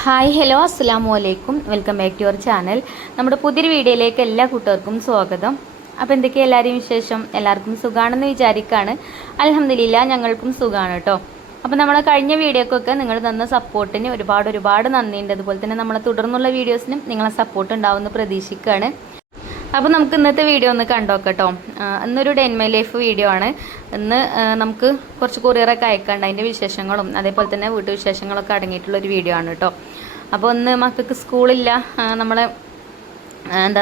Hi hello അസ്സലാമു അലൈക്കും welcome back to your channel. നമ്മുടെ പുതിയൊരു വീഡിയോയിലേക്ക് എല്ലാ കൂട്ടുകാർക്കും സ്വാഗതം. അപ്പോൾ എന്തൊക്കെയാണ് എല്ലാവരെയും വിശേഷം? എല്ലാവർക്കും സുഖമാണെന്ന് വിചാരിക്കുകയാണ്. അൽഹംദുലില്ലാ ഞങ്ങൾക്കും സുഖമാണ് കേട്ടോ. അപ്പോൾ നമ്മളെ കഴിഞ്ഞ വീഡിയോക്കൊക്കെ നിങ്ങൾ തന്ന സപ്പോർട്ടിന് ഒരുപാട് നന്ദിയുണ്ട്. അതുപോലെ തന്നെ നമ്മളെ തുടർന്നുള്ള വീഡിയോസിനും നിങ്ങളെ സപ്പോർട്ട് ഉണ്ടാവുമെന്ന് പ്രതീക്ഷിക്കുകയാണ്. അപ്പോൾ നമുക്ക് ഇന്നത്തെ വീഡിയോ ഒന്ന് കണ്ടോക്കട്ടോ. ഇന്നൊരു day in my life video ആണ്. ഇന്ന് നമുക്ക് കുറച്ച് കൊറിയറൊക്കെ അയക്കാണ്ട് അതിൻ്റെ വിശേഷങ്ങളും അതേപോലെ തന്നെ വീട്ടുവിശേഷങ്ങളൊക്കെ അടങ്ങിയിട്ടുള്ളൊരു വീഡിയോ ആണ് കേട്ടോ. അപ്പോൾ ഇന്ന് മക്കൾക്ക് സ്കൂളില്ല, നമ്മളെ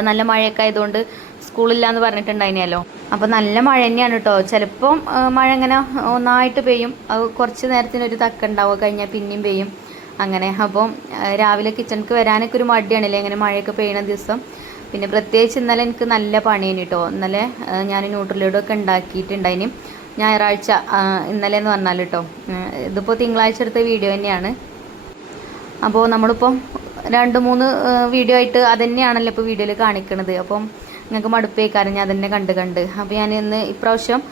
നല്ല മഴയൊക്കെ ആയതുകൊണ്ട് സ്കൂളില്ല എന്ന് പറഞ്ഞിട്ടുണ്ടായിനല്ലോ. അപ്പോൾ നല്ല മഴ തന്നെയാണ് കേട്ടോ. ചിലപ്പം മഴ ഇങ്ങനെ ഒന്നായിട്ട് പെയ്യും, അത് കുറച്ച് നേരത്തിനൊരു തക്കുണ്ടാവുക, കഴിഞ്ഞാൽ പിന്നെയും പെയ്യും അങ്ങനെ. അപ്പം രാവിലെ കിച്ചണിക്ക് വരാനൊക്കെ ഒരു മടിയാണല്ലേ ഇങ്ങനെ മഴയൊക്കെ പെയ്യുന്ന ദിവസം. പിന്നെ പ്രത്യേകിച്ച് ഇന്നലെ എനിക്ക് നല്ല പണിയാണ് കേട്ടോ. ഇന്നലെ ഞാൻ ന്യൂട്രലോടൊക്കെ ഉണ്ടാക്കിയിട്ടുണ്ടായിന്. ഞായറാഴ്ച ഇന്നലെ എന്ന് പറഞ്ഞാൽ കേട്ടോ. ഇതിപ്പോൾ തിങ്കളാഴ്ച എടുത്ത വീഡിയോ തന്നെയാണ്. അപ്പോൾ നമ്മളിപ്പോൾ 2-3 വീഡിയോ ആയിട്ട് അതുതന്നെയാണല്ലോ ഇപ്പോൾ വീഡിയോയിൽ കാണിക്കുന്നത്. അപ്പം നിങ്ങൾക്ക് മടുപ്പേക്കാരം ഞാൻ അതന്നെ കണ്ട്. അപ്പോൾ ഞാൻ ഇന്ന് ഇപ്രാവശ്യം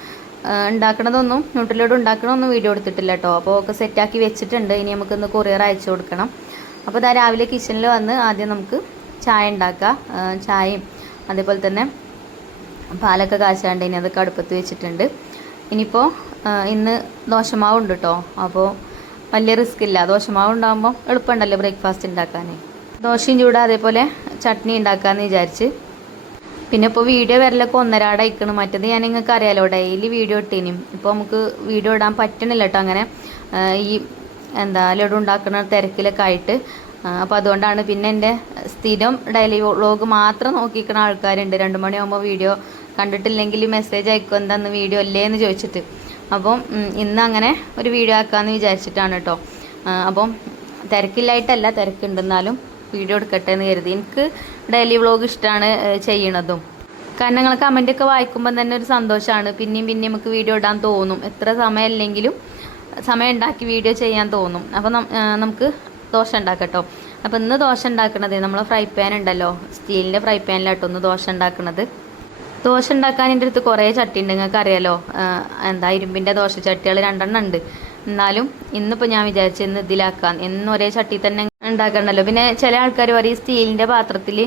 ഉണ്ടാക്കണതൊന്നും ന്യൂട്രലോട് ഉണ്ടാക്കണമൊന്നും വീഡിയോ എടുത്തിട്ടില്ല കേട്ടോ. അപ്പോൾ ഒക്കെ സെറ്റാക്കി വെച്ചിട്ടുണ്ട്. ഇനി നമുക്കിന്ന് കൊറിയർ അയച്ചു കൊടുക്കണം. അപ്പോൾ ഇതാ രാവിലെ കിച്ചണിൽ വന്ന് ആദ്യം നമുക്ക് ചായ ഉണ്ടാക്കുക. ചായയും അതേപോലെ തന്നെ പാലൊക്കെ കാച്ചാണ്ട് ഇനി അതൊക്കെ അടുപ്പത്ത് വെച്ചിട്ടുണ്ട്. ഇനിയിപ്പോൾ ഇന്ന് ദോശമാവുണ്ട് കേട്ടോ. അപ്പോൾ വലിയ റിസ്ക് ഇല്ല. ദോശമാവ് ഉണ്ടാകുമ്പോൾ എളുപ്പമുണ്ടല്ലോ ബ്രേക്ക്ഫാസ്റ്റ് ഉണ്ടാക്കാൻ. ദോശയും ചൂട് അതേപോലെ ചട്നി ഉണ്ടാക്കാമെന്ന് വിചാരിച്ച്. പിന്നെ ഇപ്പോൾ വീഡിയോ വരലൊക്കെ ഒന്നരാടായിക്കണം. മറ്റത് ഞാൻ നിങ്ങൾക്ക് അറിയാലോ ഡെയിലി വീഡിയോ ഇട്ടേനും. ഇപ്പോൾ നമുക്ക് വീഡിയോ ഇടാൻ പറ്റണില്ല കേട്ടോ. അങ്ങനെ ഈ ലഡു ഉണ്ടാക്കുന്ന തിരക്കിലൊക്കെ ആയിട്ട്. അപ്പോൾ അതുകൊണ്ടാണ്. പിന്നെ എൻ്റെ സ്ഥിരം ഡെയിലി വ്ളോഗ് മാത്രം നോക്കിക്കുന്ന ആൾക്കാരുണ്ട്. 2 മണിയാകുമ്പോൾ വീഡിയോ കണ്ടിട്ടില്ലെങ്കിൽ മെസ്സേജ് അയക്കും, എന്താന്ന് വീഡിയോ അല്ലേ എന്ന് ചോദിച്ചിട്ട്. അപ്പം ഇന്ന് അങ്ങനെ ഒരു വീഡിയോ ആക്കാമെന്ന് വിചാരിച്ചിട്ടാണ് കേട്ടോ. അപ്പം തിരക്കില്ലായിട്ടല്ല, തിരക്കുണ്ടെന്നാലും വീഡിയോ എടുക്കട്ടെ എന്ന് കരുതി. എനിക്ക് ഡെയിലി വ്ളോഗ് ഇഷ്ടമാണ് ചെയ്യണതും. കാരണം നിങ്ങൾ കമൻറ്റൊക്കെ വായിക്കുമ്പോൾ തന്നെ ഒരു സന്തോഷമാണ്. പിന്നെയും നമുക്ക് വീഡിയോ ഇടാൻ തോന്നും. എത്ര സമയമില്ലെങ്കിലും സമയം ഉണ്ടാക്കി വീഡിയോ ചെയ്യാൻ തോന്നും. അപ്പം നമുക്ക് ദോശ ഉണ്ടാക്കട്ടോ. അപ്പോൾ ഇന്ന് ദോശ ഉണ്ടാക്കണത് നമ്മളെ ഫ്രൈ പാൻ ഉണ്ടല്ലോ, സ്റ്റീലിൻ്റെ ഫ്രൈ പാനിലാട്ടോ ഒന്ന് ദോശ ഉണ്ടാക്കണത്. ദോശ ഉണ്ടാക്കാൻ എൻ്റെ അടുത്ത് കുറേ ചട്ടി ഉണ്ട്, നിങ്ങൾക്ക് അറിയാലോ. ഇരുമ്പിൻ്റെ ദോശ ചട്ടികൾ 2 ഉണ്ട്. എന്നാലും ഇന്നിപ്പോൾ ഞാൻ വിചാരിച്ചു ഇന്ന് ഇതിലാക്കാം. എന്നും ഒരേ ചട്ടി തന്നെ ഉണ്ടാക്കണ്ടല്ലോ. പിന്നെ ചില ആൾക്കാർ പറയും സ്റ്റീലിൻ്റെ പാത്രത്തിൽ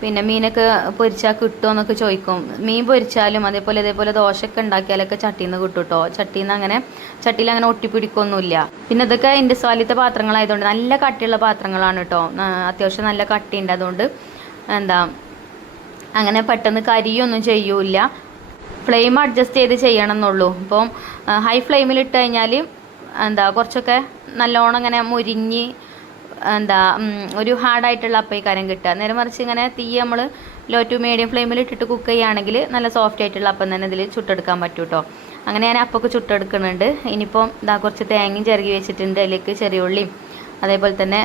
പിന്നെ മീനൊക്കെ പൊരിച്ചാൽ കിട്ടുമോ എന്നൊക്കെ ചോദിക്കും. മീൻ പൊരിച്ചാലും അതേപോലെ ദോശയൊക്കെ ഉണ്ടാക്കിയാലൊക്കെ ചട്ടിയിൽ നിന്ന് കിട്ടും കേട്ടോ. ചട്ടിയിൽ അങ്ങനെ ഒട്ടിപ്പിടിക്കൊന്നുമില്ല. പിന്നെ ഇതൊക്കെ ഇൻഡസ്വാലിത്തെ പാത്രങ്ങളായതുകൊണ്ട് നല്ല കട്ടിയുള്ള പാത്രങ്ങളാണ് കേട്ടോ. അത്യാവശ്യം നല്ല കട്ടിയുണ്ട്. അതുകൊണ്ട് അങ്ങനെ പെട്ടെന്ന് കരിയൊന്നും ചെയ്യൂല. ഫ്ലെയിം അഡ്ജസ്റ്റ് ചെയ്ത് ചെയ്യണം എന്നുള്ളൂ. ഇപ്പം ഹൈ ഫ്ലെയിമിൽ ഇട്ട് കഴിഞ്ഞാൽ കുറച്ചൊക്കെ നല്ലോണം ഇങ്ങനെ മുരിഞ്ഞ് ഒരു ഹാർഡായിട്ടുള്ള അപ്പയിക്കാരം കിട്ടുക. നേരെ മറിച്ച് ഇങ്ങനെ തീ നമ്മൾ ലോ ടു മീഡിയം ഫ്ലെയിമിൽ ഇട്ടിട്ട് കുക്ക് ചെയ്യുകയാണെങ്കിൽ നല്ല സോഫ്റ്റ് ആയിട്ടുള്ള അപ്പം തന്നെ ഇതിൽ ചുട്ടെടുക്കാൻ പറ്റും കേട്ടോ. അങ്ങനെ ഞാൻ അപ്പമൊക്കെ ചുട്ടെടുക്കുന്നുണ്ട്. ഇനിയിപ്പോൾ കുറച്ച് തേങ്ങയും ചിരകി വെച്ചിട്ടുണ്ട്. അതിലേക്ക് ചെറിയ ഉള്ളിയും അതേപോലെ തന്നെ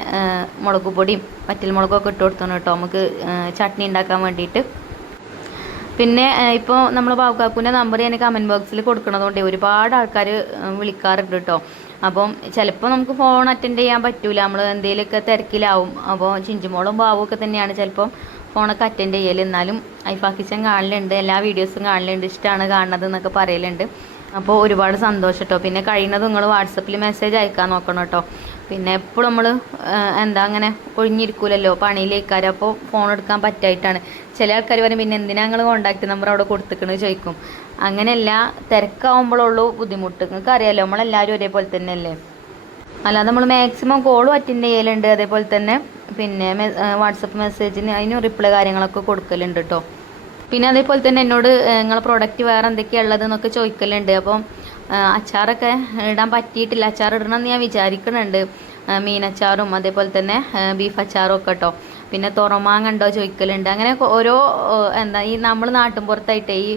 മുളക് പൊടിയും വറ്റൽമുളകൊക്കെ ഇട്ട് കൊടുത്തോണം കേട്ടോ, നമുക്ക് ചട്നി ഉണ്ടാക്കാൻ വേണ്ടിയിട്ട്. പിന്നെ ഇപ്പോൾ നമ്മൾ ബാബുക്കാക്കുൻ്റെ നമ്പർ ഞാൻ കമൻറ്റ് ബോക്സിൽ കൊടുക്കണതുകൊണ്ട് ഒരുപാട് ആൾക്കാർ വിളിക്കാറുണ്ട് കേട്ടോ. അപ്പം ചിലപ്പോൾ നമുക്ക് ഫോൺ അറ്റൻഡ് ചെയ്യാൻ പറ്റൂല, നമ്മൾ എന്തെങ്കിലുമൊക്കെ തിരക്കിലാവും. അപ്പോൾ ചിഞ്ചുമോളും ബാബുവൊക്കെ തന്നെയാണ് ചിലപ്പം ഫോണൊക്കെ അറ്റൻഡ് ചെയ്യൽ. എന്നാലും ഐഫ കിച്ചൻ കാണലുണ്ട്, എല്ലാ വീഡിയോസും കാണലുണ്ട്, ഇഷ്ടമാണ് കാണുന്നത് എന്നൊക്കെ പറയലുണ്ട്. അപ്പോൾ ഒരുപാട് സന്തോഷം കേട്ടോ. പിന്നെ കഴിയുന്നത് നിങ്ങൾ വാട്സപ്പിൽ മെസ്സേജ് അയക്കാൻ നോക്കണം കേട്ടോ. പിന്നെ എപ്പോഴും നമ്മൾ അങ്ങനെ ഒഴിഞ്ഞിരിക്കൂലല്ലോ, പണിയിലേക്കാരും. അപ്പോൾ ഫോൺ എടുക്കാൻ പറ്റായിട്ടാണ്. ചില ആൾക്കാർ പറയും പിന്നെ എന്തിനാ നിങ്ങൾ കോൺടാക്ട് നമ്പർ അവിടെ കൊടുത്തിക്കണെന്ന് ചോദിക്കും. അങ്ങനെയല്ല, തിരക്കാവുമ്പോഴുള്ളൂ ബുദ്ധിമുട്ട്. നിങ്ങൾക്ക് അറിയാമല്ലോ നമ്മളെല്ലാവരും ഒരേപോലെ തന്നെ അല്ലേ. അല്ലാതെ നമ്മൾ മാക്സിമം കോളും അറ്റൻഡ് ചെയ്യലുണ്ട്. അതേപോലെ തന്നെ പിന്നെ വാട്സപ്പ് മെസ്സേജിന് അതിന് റിപ്ലൈ കാര്യങ്ങളൊക്കെ കൊടുക്കലുണ്ട് കേട്ടോ. പിന്നെ അതേപോലെ തന്നെ എന്നോട് നിങ്ങളെ പ്രോഡക്റ്റ് വേറെ എന്തൊക്കെയാണ് ഉള്ളതെന്നൊക്കെ ചോദിക്കലുണ്ട്. അപ്പം അച്ചാറൊക്കെ ഇടാൻ പറ്റിയിട്ടില്ല. അച്ചാർ ഇടണമെന്ന് ഞാൻ വിചാരിക്കുന്നുണ്ട്. മീനച്ചാറും അതേപോലെ തന്നെ ബീഫ് അച്ചാറും ഒക്കെ കേട്ടോ. പിന്നെ തുറമാങ്ങ ഉണ്ടോ ചോദിക്കലുണ്ട്. അങ്ങനെ ഓരോ ഈ നമ്മൾ നാട്ടിൻ പുറത്തായിട്ട് ഈ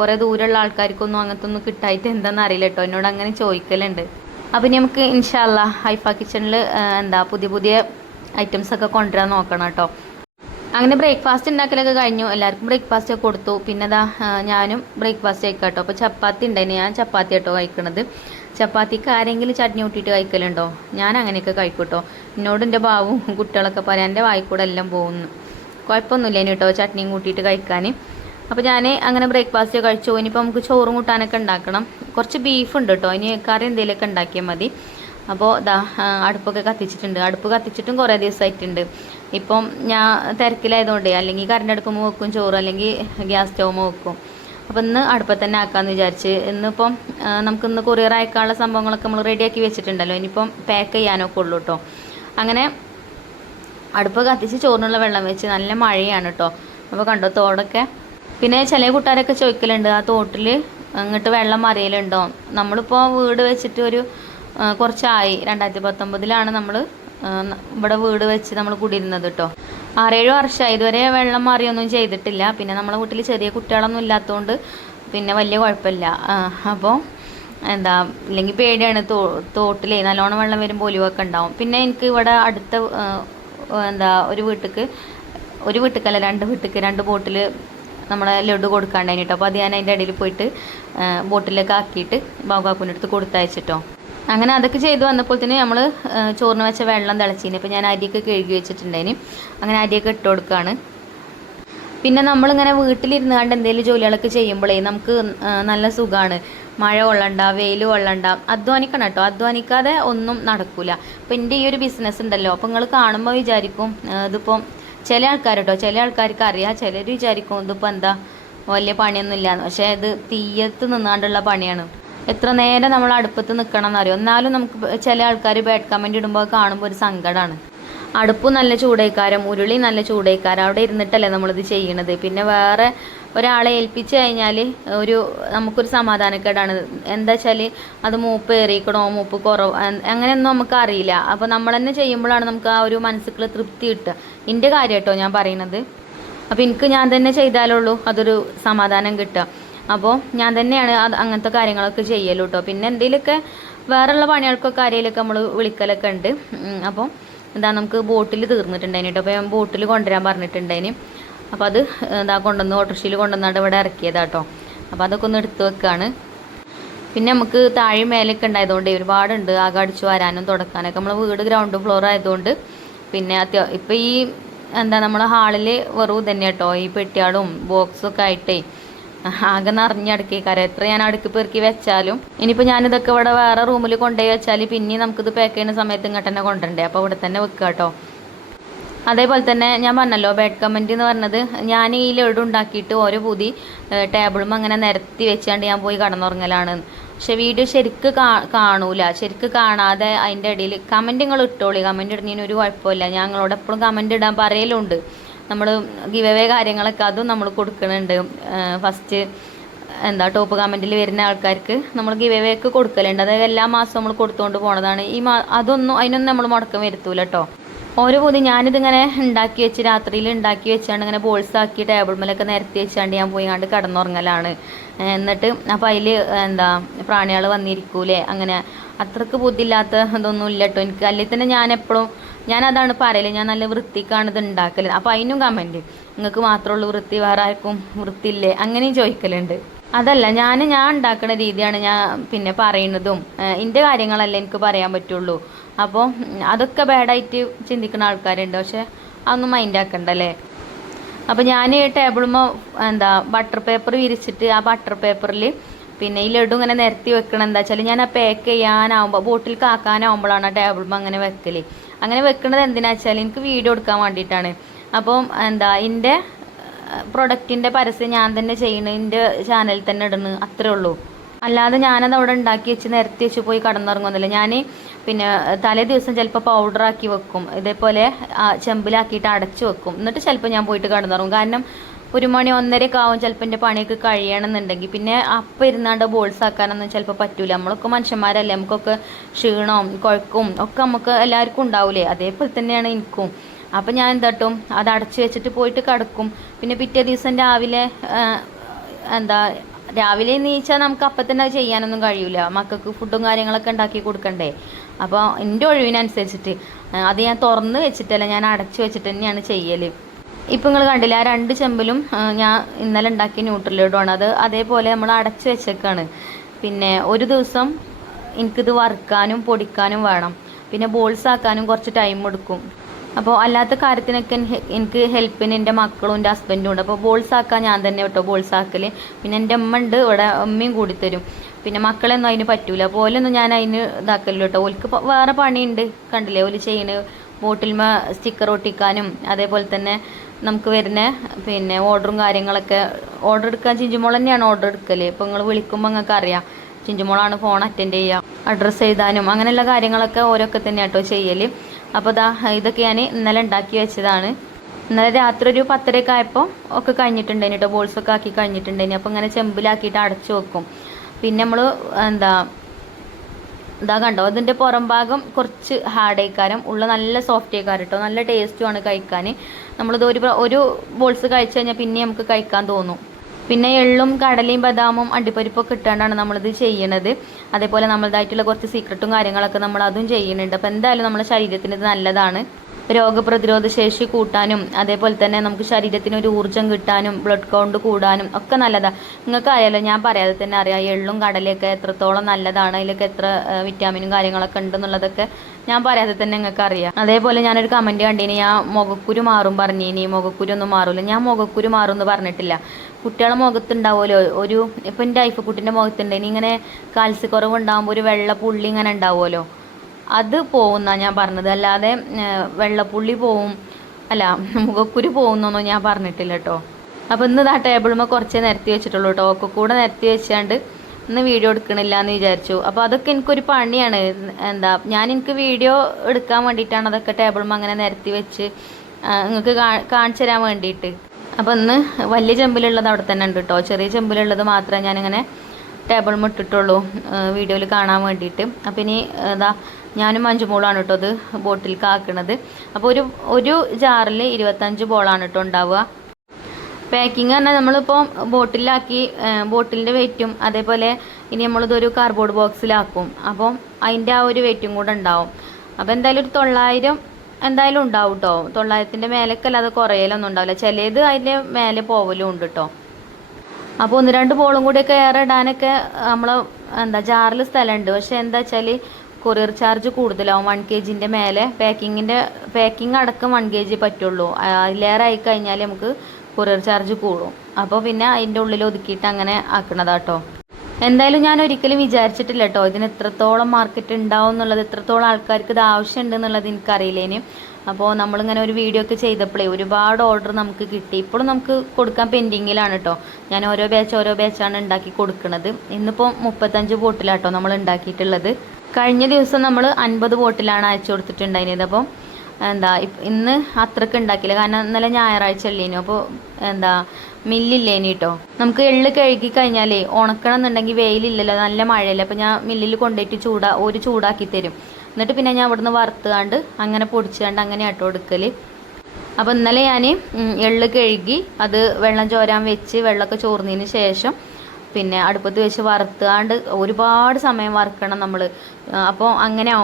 കുറേ ദൂരമുള്ള ആൾക്കാർക്കൊന്നും അങ്ങനത്തെ ഒന്നും കിട്ടായിട്ട് എന്താണെന്ന് അറിയില്ല കേട്ടോ. എന്നോട് അങ്ങനെ ചോദിക്കലുണ്ട്. അപ്പം നമുക്ക് ഇൻഷാ അല്ലാ ഹൈഫ കിച്ചണിൽ പുതിയ ഐറ്റംസൊക്കെ കൊണ്ടുവരാൻ നോക്കണം കേട്ടോ. അങ്ങനെ ബ്രേക്ക്ഫാസ്റ്റ് ഉണ്ടാക്കലൊക്കെ കഴിഞ്ഞു. എല്ലാവർക്കും ബ്രേക്ക്ഫാസ്റ്റ് ഒക്കെ കൊടുത്തു. പിന്നെ ഞാനും ബ്രേക്ക്ഫാസ്റ്റ് കഴിക്കാം കേട്ടോ. അപ്പോൾ ചപ്പാത്തി ഉണ്ടായിരുന്നു, ഞാൻ ചപ്പാത്തി കേട്ടോ കഴിക്കണത്. ചപ്പാത്തിക്ക് ആരെങ്കിലും ചട്നി കൂട്ടിയിട്ട് കഴിക്കലുണ്ടോ? ഞാൻ അങ്ങനെയൊക്കെ കഴിക്കും കേട്ടോ. എന്നോട് എൻ്റെ ബാവും കുട്ടികളൊക്കെ പറയാം എൻ്റെ വായിക്കൂടെ എല്ലാം പോകുന്നു. കുഴപ്പമൊന്നുമില്ല ഇനി കേട്ടോ ചട്നിയും കൂട്ടിയിട്ട് കഴിക്കാൻ. അപ്പോൾ ഞാൻ അങ്ങനെ ബ്രേക്ക്ഫാസ്റ്റ് കഴിച്ചു. ഇനിയിപ്പോൾ നമുക്ക് ചോറും കൂട്ടാനൊക്കെ ഉണ്ടാക്കണം. കുറച്ച് ബീഫ് ഉണ്ട് കേട്ടോ. ഇനി കറി എന്തെങ്കിലുമൊക്കെ ഉണ്ടാക്കിയാൽ മതി. അപ്പോൾ അടുപ്പൊക്കെ കത്തിച്ചിട്ടുണ്ട്. അടുപ്പ് കത്തിച്ചിട്ടും കുറേ ദിവസമായിട്ടുണ്ട്. ഇപ്പം ഞാൻ തിരക്കിലായതുകൊണ്ടേ അല്ലെങ്കിൽ കറണ്ട് അടുക്കുമ്പോൾ വെക്കും ചോറ്, അല്ലെങ്കിൽ ഗ്യാസ് സ്റ്റൗമ്മ വെക്കും. അപ്പോൾ ഇന്ന് അടുപ്പത്ത് തന്നെ ആക്കാമെന്ന് വിചാരിച്ച്. ഇന്നിപ്പം നമുക്കിന്ന് കൊറിയർ അയക്കാനുള്ള സംഭവങ്ങളൊക്കെ നമ്മൾ റെഡിയാക്കി വെച്ചിട്ടുണ്ടല്ലോ, ഇനിയിപ്പം പാക്ക് ചെയ്യാനൊക്കെ ഉള്ളൂ കേട്ടോ. അങ്ങനെ അടുപ്പ് കത്തിച്ച് ചോറിനുള്ള വെള്ളം വെച്ച്. നല്ല മഴയാണ് കേട്ടോ. അപ്പോൾ കണ്ടോ തോടൊക്കെ. പിന്നെ ചില കൂട്ടുകാരൊക്കെ ചോദിക്കലുണ്ട് ആ തോട്ടിൽ അങ്ങോട്ട് വെള്ളം മറിയലുണ്ടോ. നമ്മളിപ്പോൾ വീട് വെച്ചിട്ട് ഒരു കുറച്ചായി, 2019 നമ്മൾ ഇവിടെ വീട് വെച്ച് നമ്മൾ കൂടിയിരുന്നത് കേട്ടോ. 6-7 വർഷമായി. ഇതുവരെ വെള്ളം മാറിയൊന്നും ചെയ്തിട്ടില്ല. പിന്നെ നമ്മളെ വീട്ടിൽ ചെറിയ കുട്ടികളൊന്നും ഇല്ലാത്തതുകൊണ്ട് പിന്നെ വലിയ കുഴപ്പമില്ല. അപ്പോൾ ഇല്ലെങ്കിൽ പേടിയാണ്. തോട്ടിലേ നല്ലോണം വെള്ളം വരുമ്പോൾ ഒലിവൊക്കെ ഉണ്ടാവും. പിന്നെ എനിക്ക് ഇവിടെ അടുത്ത ഒരു വീട്ടിക്കല്ല 2 വീട്ടിക്ക് 2 ബോട്ടിൽ നമ്മളെ ലഡു കൊടുക്കാണ്ടായിട്ടോ. അപ്പോൾ അത് ഞാൻ അതിൻ്റെ ഇടയിൽ പോയിട്ട് ബോട്ടിലേക്ക് ആക്കിയിട്ട് ബാബുക്കാക്കുൻ്റെ അടുത്ത് കൊടുത്തയച്ചിട്ടോ. അങ്ങനെ അതൊക്കെ ചെയ്ത് വന്നപ്പോൾ തന്നെ നമ്മൾ ചോറിന് വെച്ച വെള്ളം തിളച്ചിന്. അപ്പോൾ ഞാൻ അരിയൊക്കെ കഴുകി വെച്ചിട്ടുണ്ടായിന്. അങ്ങനെ അരിയൊക്കെ ഇട്ട് കൊടുക്കുകയാണ്. പിന്നെ നമ്മളിങ്ങനെ വീട്ടിലിരുന്ന് കണ്ട് എന്തെങ്കിലും ജോലികളൊക്കെ ചെയ്യുമ്പോഴേ നമുക്ക് നല്ല സുഖമാണ്. മഴ കൊള്ളണ്ട, വെയിൽ കൊള്ളണ്ട, അധ്വാനിക്കണം കേട്ടോ. അധ്വാനിക്കാതെ ഒന്നും നടക്കില്ല. അപ്പോൾ എൻ്റെ ഈ ഒരു ബിസിനസ് ഉണ്ടല്ലോ, അപ്പോൾ നിങ്ങൾ കാണുമ്പോൾ വിചാരിക്കും ഇതിപ്പം ചില ആൾക്കാർ കേട്ടോ, ചില ആൾക്കാർക്ക് അറിയാം, ചിലർ വിചാരിക്കും ഇതിപ്പോൾ വലിയ പണിയൊന്നും ഇല്ലയെന്ന്. പക്ഷേ ഇത് തീയത്ത് നിന്നാണ്ടുള്ള പണിയാണ്. എത്ര നേരം നമ്മൾ അടുപ്പത്ത് നിൽക്കണം എന്നറിയോ. എന്നാലും നമുക്ക് ചില ആൾക്കാർ ബാഡ് കമൻറ്റ് ഇടുമ്പോൾ കാണുമ്പോൾ ഒരു സങ്കടമാണ്. അടുപ്പ് നല്ല ചൂടേക്കാരം, ഉരുളി നല്ല ചൂടേക്കാരം, അവിടെ ഇരുന്നിട്ടല്ലേ നമ്മളിത് ചെയ്യണത്. പിന്നെ വേറെ ഒരാളെ ഏൽപ്പിച്ച് കഴിഞ്ഞാൽ നമുക്കൊരു സമാധാനക്കേടാണ്. എന്താ വെച്ചാൽ അത് മൂപ്പ് ഏറിക്കണോ മൂപ്പ് കുറവ് അങ്ങനെയൊന്നും നമുക്ക് അറിയില്ല. അപ്പോൾ നമ്മൾ തന്നെ ചെയ്യുമ്പോഴാണ് നമുക്ക് ആ ഒരു മനസ്സിൽ തൃപ്തി കിട്ടുക. എൻ്റെ കാര്യം കേട്ടോ ഞാൻ പറയുന്നത്. അപ്പോൾ ഞാൻ തന്നെ ചെയ്താലുള്ളൂ അതൊരു സമാധാനം കിട്ടുക. അപ്പോൾ ഞാൻ തന്നെയാണ് അങ്ങനത്തെ കാര്യങ്ങളൊക്കെ ചെയ്യലൂ കേട്ടോ. പിന്നെ എന്തെങ്കിലുമൊക്കെ വേറെയുള്ള പണികൾക്കൊക്കെ ആരെയിലൊക്കെ നമ്മൾ വിളിക്കലൊക്കെ ഉണ്ട്. അപ്പോൾ നമുക്ക് ബോട്ടിൽ തീർന്നിട്ടുണ്ടായിന് കേട്ടോ. അപ്പോൾ ഞാൻ ബോട്ടിൽ കൊണ്ടുവരാൻ പറഞ്ഞിട്ടുണ്ടായിന്. അപ്പോൾ അത് കൊണ്ടുവന്ന് ഓട്ടോറിക്ഷയിൽ കൊണ്ടുവന്നാണ്ട് ഇവിടെ ഇറക്കിയതാട്ടോ. അപ്പോൾ അതൊക്കെ ഒന്ന് എടുത്ത് വെക്കുകയാണ്. പിന്നെ നമുക്ക് താഴെ മേലൊക്കെ ഉണ്ടായതുകൊണ്ട് ഒരുപാടുണ്ട്. ആകെ അടിച്ചു വരാനും തുടക്കാനൊക്കെ. നമ്മളെ വീട് ഗ്രൗണ്ട് ഫ്ലോർ ആയതുകൊണ്ട് പിന്നെ ഇപ്പോൾ ഈ നമ്മളെ ഹാളിൽ വെറും തന്നെ കേട്ടോ. ഈ പെട്ടിയാളും ബോക്സൊക്കെ ആയിട്ടേ ആകെ നിറഞ്ഞടുക്കിക്കാരം. എത്ര ഞാൻ അടുക്കി പെറുക്കി വെച്ചാലും ഇനിയിപ്പോൾ ഞാനിതൊക്കെ ഇവിടെ വേറെ റൂമിൽ കൊണ്ടുപോയി വെച്ചാൽ പിന്നെ നമുക്കിത് പാക്ക് ചെയ്യുന്ന സമയത്ത് ഇങ്ങോട്ട് തന്നെ കൊണ്ടുവരണ്ടേ. അപ്പോൾ ഇവിടെ തന്നെ വെക്കുക കേട്ടോ. അതേപോലെ തന്നെ ഞാൻ പറഞ്ഞല്ലോ ബാഡ് കമൻറ്റ് എന്ന് പറഞ്ഞത്, ഞാൻ ഈ ലഡു ഉണ്ടാക്കിയിട്ട് ഓരോ പുതി ടേബിളും അങ്ങനെ നിരത്തി വെച്ചാണ്ട് ഞാൻ പോയി കടന്നുറങ്ങലാണ്. പക്ഷെ വീഡിയോ ശരിക്ക് കാണൂല. ശരിക്ക് കാണാതെ അതിൻ്റെ ഇടയിൽ കമൻറ്റ് നിങ്ങൾ ഇട്ടോളി. കമൻറ്റ് ഇടുന്നതിന് ഒരു കുഴപ്പമില്ല. ഞങ്ങളോട് എപ്പോഴും കമൻറ്റ് ഇടാൻ പറയലുണ്ട്. നമ്മൾ ഗിവ് അവേ കാര്യങ്ങളൊക്കെ അതും നമ്മൾ കൊടുക്കുന്നുണ്ട്. ഫസ്റ്റ് ടോപ്പ് കമൻറ്റിൽ വരുന്ന ആൾക്കാർക്ക് നമ്മൾ ഗിവ് അവേ ഒക്കെ കൊടുക്കലുണ്ട്. അതായത് എല്ലാ മാസവും നമ്മൾ കൊടുത്തുകൊണ്ട് പോണതാണ്. അതിനൊന്നും നമ്മൾ മുടക്കം വരുത്തൂല കേട്ടോ. ഓരോ പൊതി ഞാനിതിങ്ങനെ ഉണ്ടാക്കി വെച്ച് രാത്രിയിൽ ഉണ്ടാക്കി വെച്ചാണ്ട് ഇങ്ങനെ ബോൾസ് ആക്കി ടേബിൾ മേലൊക്കെ നിരത്തി വെച്ചാണ്ട് ഞാൻ പോയി കണ്ട് കടന്നുറങ്ങലാണ്. എന്നിട്ട് അപ്പോൾ അതിൽ പ്രാണികൾ വന്നിരിക്കൂലേ. അങ്ങനെ അത്രക്ക് ബുദ്ധിയില്ലാത്ത ഇതൊന്നും ഇല്ല കേട്ടോ എനിക്ക്. അല്ലെങ്കിൽ തന്നെ ഞാനതാണ് പറയല്, ഞാൻ നല്ല വൃത്തിക്കാണ് ഇത് ഉണ്ടാക്കല്. അപ്പോൾ അതിനും കമൻറ്റ്, നിങ്ങൾക്ക് മാത്രമേ ഉള്ളൂ വൃത്തി, വേറെ ആർക്കും വൃത്തിയില്ലേ അങ്ങനെയും ചോദിക്കലുണ്ട്. അതല്ല, ഞാൻ ഉണ്ടാക്കുന്ന രീതിയാണ് ഞാൻ പിന്നെ പറയുന്നതും. എൻ്റെ കാര്യങ്ങളല്ലേ എനിക്ക് പറയാൻ പറ്റുള്ളൂ. അപ്പോൾ അതൊക്കെ ബാഡായിട്ട് ചിന്തിക്കുന്ന ആൾക്കാരുണ്ട്. പക്ഷെ അതൊന്നും മൈൻഡ് ആക്കണ്ടല്ലേ. അപ്പോൾ ഞാൻ ടേബിളുമ്പോൾ ബട്ടർ പേപ്പർ വിരിച്ചിട്ട് ആ ബട്ടർ പേപ്പറിൽ പിന്നെ ഈ ലഡു ഇങ്ങനെ നിരത്തി വെക്കണം. എന്താ വെച്ചാൽ ഞാൻ ആ പാക്ക് ചെയ്യാനാവുമ്പോൾ ബോട്ടിൽ കാക്കാനാവുമ്പോഴാണ് ആ ടേബിളുമ്പോൾ അങ്ങനെ വെക്കൽ. അങ്ങനെ വെക്കുന്നത് എന്തിനാ വെച്ചാൽ എനിക്ക് വീഡിയോ എടുക്കാൻ വേണ്ടിയിട്ടാണ്. അപ്പം എൻ്റെ പ്രൊഡക്റ്റിൻ്റെ പരസ്യം ഞാൻ തന്നെ ചെയ്യണത്, എൻ്റെ ചാനലിൽ തന്നെ ഇടുന്നു, അത്രേ ഉള്ളൂ. അല്ലാതെ ഞാനത് അവിടെ ഉണ്ടാക്കി വെച്ച് നിരത്തി വെച്ച് പോയി കടന്നിറങ്ങുന്നില്ല. ഞാൻ പിന്നെ തലേ ദിവസം ചിലപ്പോൾ പൗഡറാക്കി വെക്കും, ഇതേപോലെ ചെമ്പിലാക്കിയിട്ട് അടച്ചു വെക്കും. എന്നിട്ട് ചിലപ്പോൾ ഞാൻ പോയിട്ട് കടന്നിറങ്ങും. കാരണം 1 മണി 1:30 ആവും ചിലപ്പോൾ എൻ്റെ പണിയൊക്കെ കഴിയണമെന്നുണ്ടെങ്കിൽ. പിന്നെ അപ്പം ഇരുന്നാണ്ട് ബോൾസ് ആക്കാനൊന്നും ചിലപ്പോൾ പറ്റൂല. നമ്മളൊക്കെ മനുഷ്യന്മാരല്ലേ, നമുക്കൊക്കെ ക്ഷീണവും കുഴക്കും ഒക്കെ നമുക്ക് എല്ലാവർക്കും ഉണ്ടാവില്ലേ. അതേപോലെ തന്നെയാണ് എനിക്കും. അപ്പം ഞാൻ എന്താട്ടും അത് അടച്ചു വെച്ചിട്ട് പോയിട്ട് കിടക്കും. പിന്നെ പിറ്റേ ദിവസം രാവിലെ നീച്ചാൽ നമുക്ക് അപ്പം തന്നെ ചെയ്യാനൊന്നും കഴിയൂല. മക്കൾക്ക് ഫുഡും കാര്യങ്ങളൊക്കെ ഉണ്ടാക്കി കൊടുക്കണ്ടേ. അപ്പോൾ എൻ്റെ ഒഴിവിനനുസരിച്ചിട്ട് അത് ഞാൻ തുറന്ന് വെച്ചിട്ടല്ല, ഞാൻ അടച്ചു വെച്ചിട്ട് തന്നെയാണ് ചെയ്യൽ. ഇപ്പം നിങ്ങൾ കണ്ടില്ല, ആ 2 ചെമ്പിലും ഞാൻ ഇന്നലെ ഉണ്ടാക്കിയ ന്യൂട്രലോഡാണ് അത്. അതേപോലെ നമ്മൾ അടച്ചു വെച്ചേക്കാണ്. പിന്നെ ഒരു ദിവസം എനിക്കിത് വറുക്കാനും പൊടിക്കാനും വേണം. പിന്നെ ബോൾസ് ആക്കാനും കുറച്ച് ടൈം എടുക്കും. അപ്പോൾ അല്ലാത്ത കാര്യത്തിനൊക്കെ എനിക്ക് ഹെൽപ്പിന് എൻ്റെ മക്കളും എൻ്റെ ഹസ്ബൻഡും ഉണ്ട്. അപ്പോൾ ബോൾസ് ആക്കാൻ ഞാൻ തന്നെ കേട്ടോ ബോൾസ് ആക്കൽ. പിന്നെ എൻ്റെ അമ്മ ഉണ്ട് ഇവിടെ, അമ്മയും കൂടി തരും. പിന്നെ മക്കളൊന്നും അതിന് പറ്റൂല പോലൊന്നും ഞാൻ അതിന് ഇതാക്കല്ലോ കേട്ടോ. ഓൽക്ക് വേറെ പണിയുണ്ട്, കണ്ടില്ലേ ഓല് ചെയ്യണ്. ബോട്ടിൽമ സ്റ്റിക്കർ ഒട്ടിക്കാനും അതേപോലെ തന്നെ നമുക്ക് വരുന്ന പിന്നെ ഓർഡറും കാര്യങ്ങളൊക്കെ ഓർഡർ എടുക്കാൻ ചിഞ്ചുമോൾ തന്നെയാണ് ഓർഡർ എടുക്കൽ. ഇപ്പോൾ നിങ്ങൾ വിളിക്കുമ്പോൾ നിങ്ങൾക്ക് അറിയാം ചിഞ്ചുമോളാണ് ഫോൺ അറ്റൻഡ് ചെയ്യുക. അഡ്രസ്സ് എഴുതാനും അങ്ങനെയുള്ള കാര്യങ്ങളൊക്കെ ഓരോക്കെ തന്നെ കേട്ടോ ചെയ്യൽ. അപ്പോൾ ഇതൊക്കെ ഞാൻ ഇന്നലെ ഉണ്ടാക്കി വെച്ചതാണ്. ഇന്നലെ രാത്രി ഒരു 10:30 ആയപ്പോൾ ഒക്കെ കഴിഞ്ഞിട്ടുണ്ടായിന് കേട്ടോ. ബോൾസൊക്കെ ആക്കി കഴിഞ്ഞിട്ടുണ്ടായിന്. അപ്പോൾ ഇങ്ങനെ ചെമ്പിലാക്കിയിട്ട് അടച്ചു വെക്കും. പിന്നെ നമ്മൾ ഇതാ കണ്ടോ, ഇതിൻ്റെ പുറം ഭാഗം കുറച്ച് ഹാർഡ് ആയിക്കാരം, ഉള്ള നല്ല സോഫ്റ്റ് ആയിക്കാരം കേട്ടോ. നല്ല ടേസ്റ്റുമാണ് കഴിക്കാൻ. നമ്മളിത് ഒരു ബോൾസ് കഴിച്ചു കഴിഞ്ഞാൽ പിന്നെ നമുക്ക് കഴിക്കാൻ തോന്നും. പിന്നെ എള്ളും കടലയും ബദാമും അണ്ടിപ്പരിപ്പൊക്കെ ഇട്ടാണ്ടാണ് നമ്മളിത് ചെയ്യണത്. അതേപോലെ നമ്മളതായിട്ടുള്ള കുറച്ച് സീക്രട്ടും കാര്യങ്ങളൊക്കെ നമ്മൾ അതും ചെയ്യുന്നുണ്ട്. അപ്പോൾ എന്തായാലും നമ്മുടെ ശരീരത്തിന് ഇത് നല്ലതാണ്. രോഗപ്രതിരോധ ശേഷി കൂട്ടാനും അതേപോലെ തന്നെ നമുക്ക് ശരീരത്തിന് ഒരു ഊർജ്ജം കിട്ടാനും ബ്ലഡ് കൗണ്ട് കൂടാനും ഒക്കെ നല്ലതാണ്. നിങ്ങൾക്ക് അറിയാലോ, ഞാൻ പറയാതെ തന്നെ അറിയാം എള്ളും കടലയൊക്കെ എത്രത്തോളം നല്ലതാണ്, അതിലൊക്കെ എത്ര വിറ്റാമിനും കാര്യങ്ങളൊക്കെ ഉണ്ടെന്നുള്ളതൊക്കെ ഞാൻ പറയാതെ തന്നെ നിങ്ങൾക്ക് അറിയാം. അതേപോലെ ഞാനൊരു കമൻറ്റ് കണ്ടീനി, ഞാൻ മുഖക്കുരു മാറും പറഞ്ഞിനി. മുഖക്കുരു ഒന്നും മാറില്ല. ഞാൻ മുഖക്കുരു മാറും എന്ന് പറഞ്ഞിട്ടില്ല. കുട്ടികളെ മുഖത്തുണ്ടാവുമല്ലോ ഒരു, ഇപ്പം എൻ്റെ ഐഫക്കുട്ടിൻ്റെ മുഖത്തുണ്ടെങ്കിൽ ഇങ്ങനെ കാൽസ്യക്കുറവ് ഉണ്ടാകുമ്പോൾ ഒരു വെള്ള പുള്ളി ഇങ്ങനെ ഉണ്ടാവുമല്ലോ, അത് പോകുന്ന ഞാൻ പറഞ്ഞത്. അല്ലാതെ വെള്ളപ്പുള്ളി പോവും അല്ല മുഖക്കുരു പോകുന്നൊന്നും ഞാൻ പറഞ്ഞിട്ടില്ല കേട്ടോ. അപ്പോൾ ഇന്ന് ആ ടേബിളുമ്പോൾ കുറച്ചേ നിരത്തി വെച്ചിട്ടുള്ളൂ കേട്ടോ. ഒക്കെ കൂടെ നിരത്തി വെച്ചാണ്ട് ഇന്ന് വീഡിയോ എടുക്കണില്ല എന്ന് വിചാരിച്ചു. അപ്പോൾ അതൊക്കെ എനിക്കൊരു പണിയാണ്. എനിക്ക് വീഡിയോ എടുക്കാൻ വേണ്ടിയിട്ടാണ് അതൊക്കെ ടേബിളുമ്പോൾ അങ്ങനെ നിരത്തി വെച്ച് നിങ്ങൾക്ക് കാണിച്ചു തരാൻ വേണ്ടിയിട്ട്. അപ്പോൾ ഇന്ന് വലിയ ചെമ്പിലുള്ളത് അവിടെ തന്നെ ഉണ്ട് കേട്ടോ. ചെറിയ ചെമ്പിലുള്ളത് മാത്രമേ ഞാനിങ്ങനെ ടേബിൾ ഇട്ടിട്ടുള്ളൂ വീഡിയോയിൽ കാണാൻ വേണ്ടിയിട്ട്. അപ്പോൾ ഇനി ഞാനും മഞ്ജുമോളാണ് കേട്ടോ അത് ബോട്ടിലേക്ക് ആക്കണത്. അപ്പോൾ ഒരു ജാറിൽ 25 ബോളാണ് കേട്ടോ ഉണ്ടാവുക. പാക്കിങ് പറഞ്ഞാൽ നമ്മളിപ്പോൾ ബോട്ടിലാക്കി ബോട്ടിലിൻ്റെ വെയിറ്റും അതേപോലെ ഇനി നമ്മളിതൊരു കാർഡ്ബോർഡ് ബോക്സിലാക്കും. അപ്പം അതിൻ്റെ ആ ഒരു വെയിറ്റും കൂടെ ഉണ്ടാവും. അപ്പോൾ എന്തായാലും ഒരു 900 എന്തായാലും ഉണ്ടാവും കേട്ടോ. 900ൻ്റെ മേലേക്ക് അല്ലാതെ കുറയലൊന്നും ഉണ്ടാവില്ല. ചിലത് അതിൻ്റെ മേലെ പോവലും ഉണ്ട് കേട്ടോ. അപ്പോൾ 1-2 ബോളും കൂടിയൊക്കെ ഏറെ ഇടാനൊക്കെ നമ്മൾ ജാറിൽ സ്ഥലമുണ്ട്. പക്ഷേ എന്താ വെച്ചാൽ കൊറിയർ ചാർജ് കൂടുതലാവും. 1 kgൻ്റെ മേലെ പാക്കിംഗ് അടക്കം 1 kg പറ്റുള്ളൂ. അതിലേറെ ആയി കഴിഞ്ഞാൽ നമുക്ക് കൊറിയർ ചാർജ് കൂടും. അപ്പോൾ പിന്നെ അതിൻ്റെ ഉള്ളിൽ ഒതുക്കിയിട്ട് അങ്ങനെ ആക്കണതാട്ടോ. എന്തായാലും ഞാൻ ഒരിക്കലും വിചാരിച്ചിട്ടില്ല കേട്ടോ ഇതിന് ഇത്രത്തോളം മാർക്കറ്റ് ഉണ്ടാവും എന്നുള്ളത്, ഇത്രത്തോളം ആൾക്കാർക്ക് ഇത് ആവശ്യമുണ്ട് എന്നുള്ളത് എനിക്കറിയില്ലേന്. അപ്പോൾ നമ്മളിങ്ങനെ ഒരു വീഡിയോ ഒക്കെ ചെയ്തപ്പോഴേ ഒരുപാട് ഓർഡർ നമുക്ക് കിട്ടി. ഇപ്പോഴും നമുക്ക് കൊടുക്കാൻ പെൻഡിങ്ങിലാണ് കേട്ടോ. ഞാൻ ഓരോ ബാച്ചാണ് ഉണ്ടാക്കി കൊടുക്കുന്നത്. ഇന്നിപ്പോൾ 35 ബോട്ടിലാട്ടോ നമ്മൾ ഉണ്ടാക്കിയിട്ടുള്ളത്. കഴിഞ്ഞ ദിവസം നമ്മൾ 50 ബോട്ടിലാണ് അയച്ചു കൊടുത്തിട്ടുണ്ടായിരുന്നത്. അപ്പം ഇന്ന് അത്രയ്ക്ക് ഉണ്ടാക്കില്ല, കാരണം ഇന്നലെ ഞായറാഴ്ച അല്ലേനു. അപ്പോൾ മില്ലില്ലേനി കേട്ടോ. നമുക്ക് എള്ള് കഴുകി കഴിഞ്ഞാലേ ഉണക്കണം എന്നുണ്ടെങ്കിൽ വെയിലില്ലല്ലോ, നല്ല മഴയല്ലേ. അപ്പോൾ ഞാൻ മില്ലിൽ കൊണ്ടുപോയിട്ട് ചൂടാക്കി തരും. എന്നിട്ട് പിന്നെ ഞാൻ ഇവിടുന്ന് വറുത്തുകാണ്ട് അങ്ങനെ പൊടിച്ചുകൊണ്ട് അങ്ങനെ ആട്ടോ എടുക്കൽ. അപ്പോൾ ഇന്നലെ ഞാൻ എള്ള് കഴുകി അത് വെള്ളം ചോരാൻ വെച്ച് വെള്ളമൊക്കെ ചോർന്നതിന് ശേഷം പിന്നെ അടുപ്പത്ത് വെച്ച് വറുത്തുകാണ്ട് ഒരുപാട് സമയം വറുക്കണം നമ്മൾ. അപ്പോൾ അങ്ങനെ